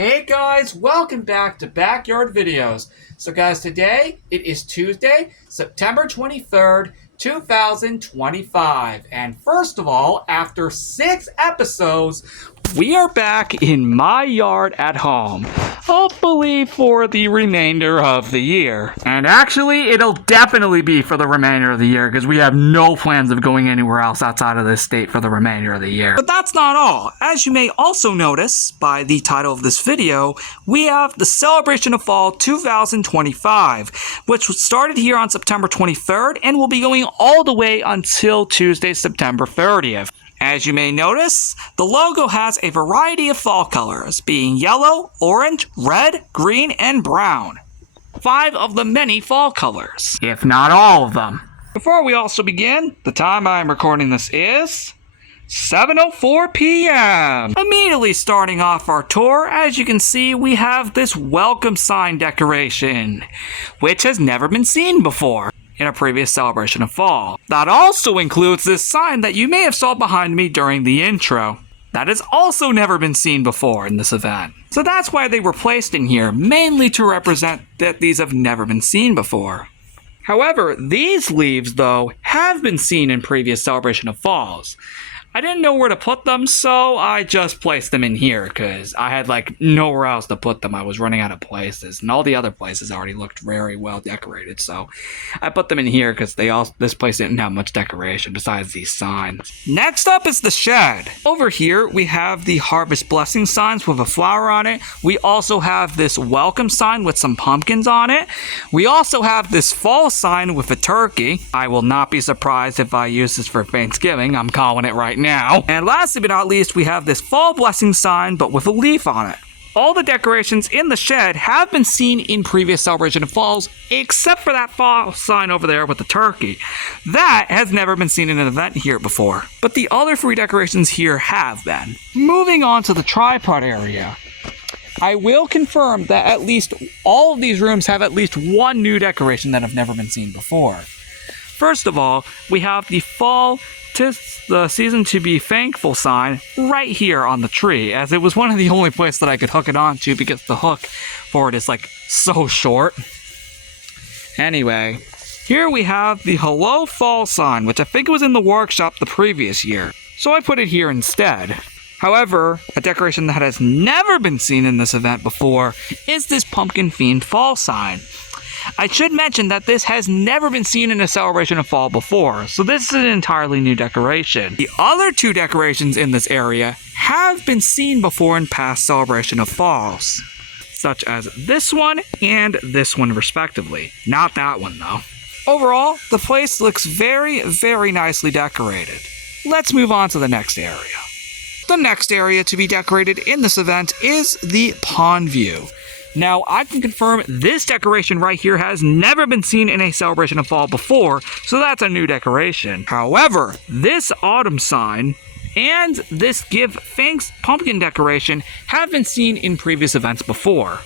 Hey guys, welcome back to Backyard Videos. So guys, today it is Tuesday, September 23rd, 2025. And first of all, after 6 episodes, we are back in my yard at home. Hopefully for the remainder of the year. And actually, it'll definitely be for the remainder of the year because we have no plans of going anywhere else outside of this state for the remainder of the year. But that's not all. As you may also notice by the title of this video, we have the Celebration of Fall 2025, which started here on September 23rd and will be going all the way until Tuesday, September 30th. As you may notice, the logo has a variety of fall colors, being yellow, orange, red, green, and brown. 5 of the many fall colors, if not all of them. Before we also begin, the time I'm recording this is 7:04 p.m. Immediately starting off our tour, as you can see, we have this welcome sign decoration, which has never been seen before in a previous Celebration of Fall. That also includes this sign that you may have saw behind me during the intro. That has also never been seen before in this event. So that's why they were placed in here, mainly to represent that these have never been seen before. However, these leaves, though, have been seen in previous Celebration of Falls. I didn't know where to put them, so I just placed them in here, because I had, nowhere else to put them. I was running out of places, and all the other places already looked very well decorated, so I put them in here, because this place didn't have much decoration besides these signs. Next up is the shed. Over here, we have the Harvest Blessing signs with a flower on it. We also have this welcome sign with some pumpkins on it. We also have this fall sign with a turkey. I will not be surprised if I use this for Thanksgiving. I'm calling it right now. And lastly but not least, we have this fall blessing sign but with a leaf on it. All the decorations in the shed have been seen in previous Celebration of Falls, except for that fall sign over there with the turkey. That has never been seen in an event here before, but the other 3 decorations here have been. Moving on to the tripod area, I will confirm that at least all of these rooms have at least one new decoration that have never been seen before. First of all, we have the fall "'Tis the season to be thankful" sign right here on the tree, as it was one of the only places that I could hook it onto because the hook for it is so short. Anyway, here we have the Hello Fall sign, which I think was in the workshop the previous year, so I put it here instead. However, a decoration that has never been seen in this event before is this pumpkin themed fall sign. I should mention that this has never been seen in a Celebration of Fall before, so this is an entirely new decoration. The other 2 decorations in this area have been seen before in past Celebration of Falls, such as this one and this one respectively. Not that one though. Overall, the place looks very, very nicely decorated. Let's move on to the next area. The next area to be decorated in this event is the pond view. Now, I can confirm this decoration right here has never been seen in a Celebration of Fall before, so that's a new decoration. However, this autumn sign and this Give Thanks pumpkin decoration have been seen in previous events before.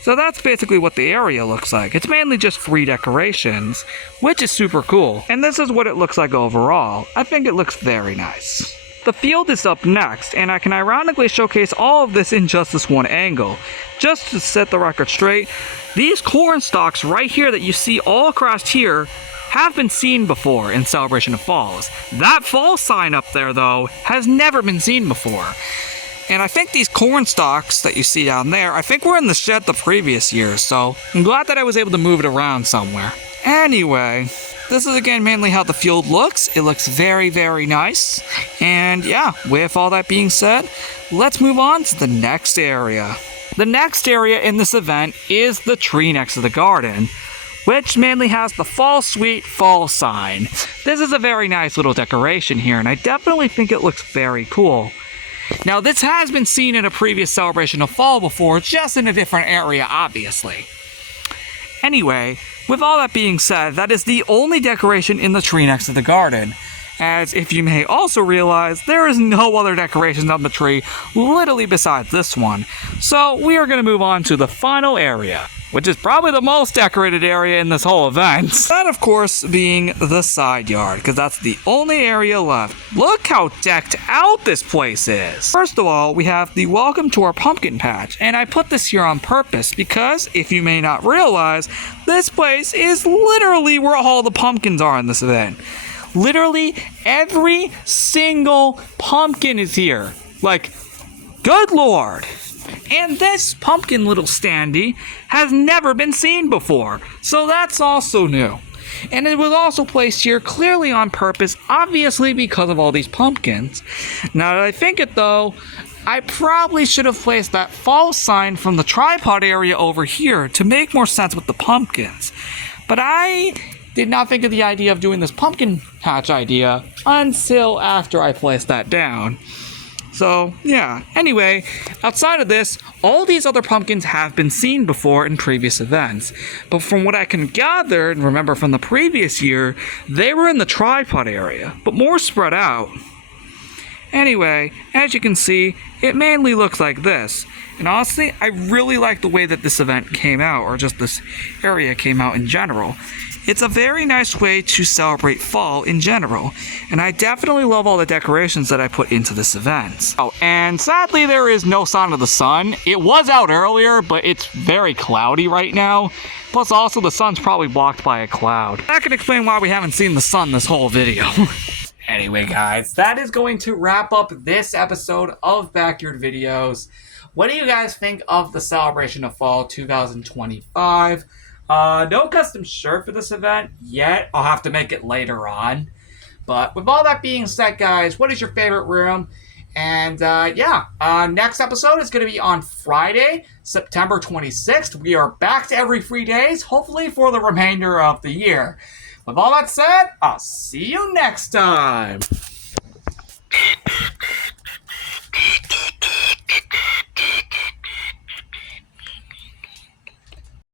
So that's basically what the area looks like. It's mainly just 3 decorations, which is super cool. And this is what it looks like overall. I think it looks very nice. The field is up next, and I can ironically showcase all of this in just this one angle. Just to set the record straight, these corn stalks right here that you see all across here have been seen before in Celebration of Falls. That fall sign up there, though, has never been seen before. And I think these corn stalks that you see down there, I think were in the shed the previous year, so I'm glad that I was able to move it around somewhere. Anyway, this is again mainly how the field looks. It looks very, very nice. And yeah, with all that being said, let's move on to the next area. The next area in this event is the tree next to the garden, which mainly has the Fall Sweet Fall sign. This is a very nice little decoration here, and I definitely think it looks very cool. Now, this has been seen in a previous Celebration of Fall before, just in a different area, obviously. Anyway, with all that being said, that is the only decoration in the tree next to the garden. As if you may also realize, there is no other decorations on the tree, literally besides this one. So we are going to move on to the final area. which is probably the most decorated area in this whole event. That, of course, being the side yard, because that's the only area left. Look how decked out this place is. First of all, we have the welcome to our pumpkin patch, and I put this here on purpose because, if you may not realize, this place is literally where all the pumpkins are in this event. Literally every single pumpkin is here. Like, good lord. And this pumpkin little standee has never been seen before, so that's also new. And it was also placed here clearly on purpose, obviously because of all these pumpkins. Now that I think it though, I probably should have placed that fall sign from the tripod area over here to make more sense with the pumpkins. But I did not think of the idea of doing this pumpkin patch idea until after I placed that down. So, yeah. Anyway, outside of this, all these other pumpkins have been seen before in previous events. But from what I can gather and remember from the previous year, they were in the tripod area, but more spread out. Anyway, as you can see, it mainly looks like this. And honestly, I really like the way that this event came out, or just this area came out in general. It's a very nice way to celebrate fall in general, and I definitely love all the decorations that I put into this event. Oh, and sadly there is no sign of the sun. It was out earlier, but it's very cloudy right now. Plus also the sun's probably blocked by a cloud. That can explain why we haven't seen the sun this whole video. Anyway guys, that is going to wrap up this episode of Backyard Videos. What do you guys think of the celebration of fall 2025? No custom shirt for this event yet. I'll have to make it later on. But with all that being said, guys, what is your favorite room? And next episode is going to be on Friday, September 26th. We are back to every 3 days, hopefully for the remainder of the year. With all that said, I'll see you next time.